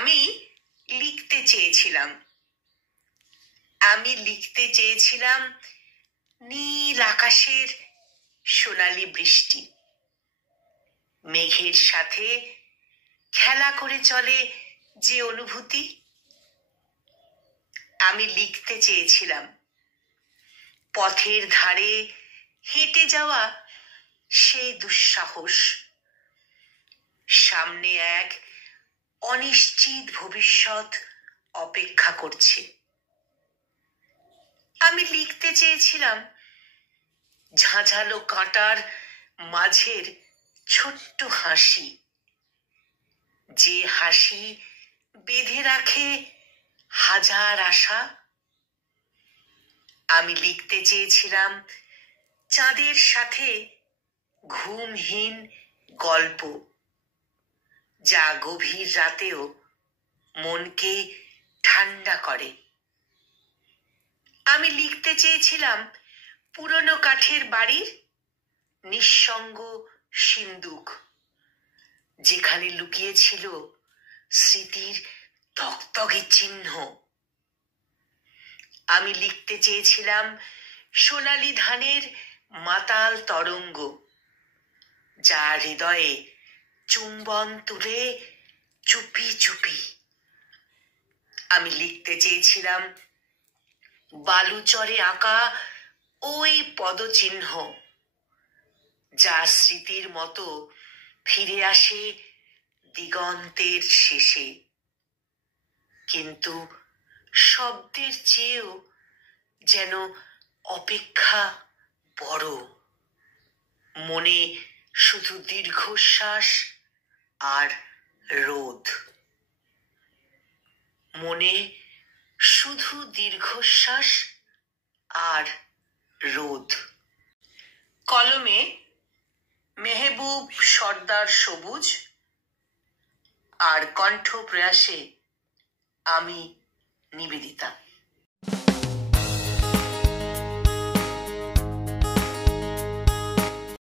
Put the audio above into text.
আমি লিখতে চেয়েছিলাম আমি লিখতে চেয়েছিলাম নীল আকাশের সোনালি বৃষ্টি, মেঘের সাথে খেলা করে চলে যে অনুভূতি। আমি লিখতে চেয়েছিলাম পথের ধারে হেঁটে যাওয়া সেই দুঃসাহস, সামনে এক অনিশ্চিত ভবিষ্যৎ অপেক্ষা করছে। আমি লিখতে চেয়েছিলাম ঝাঁঝালো কাঁটার মাঝের ছোট্ট হাসি, যে হাসি বেঁধে রাখে হাজার আশা। আমি লিখতে চেয়েছিলাম চাঁদের সাথে ঘুমহীন গল্প, যা গভীর রাতেও মনকে ঠান্ডা করে। আমি লিখতে চেয়েছিলাম পুরনো কাঠের বাড়ির নিঃসঙ্গ সিন্দুক, যেখানে লুকিয়েছিল স্মৃতির তকতকে চিহ্ন। আমি লিখতে চেয়েছিলাম সোনালি ধানের মাতাল তরঙ্গ, যা হৃদয়ে চুম্বন তুলে চুপি চুপি। আমি লিখতে চেয়েছিলাম বালুচরে আঁকা ওই পদচিহ্ন, যা স্মৃতির মতো ফিরে আসে দিগন্তের শেষে, কিন্তু শব্দের চেয়েও যেন অপেক্ষা বড়। মনে শুধু দীর্ঘশ্বাস আর রোদ, মনে শুধু দীর্ঘশ্বাস আর রোদ। কলমে মেহবুব সর্দার সবুজ, আর কণ্ঠ প্রয়াসে আমি নিবেদিতা।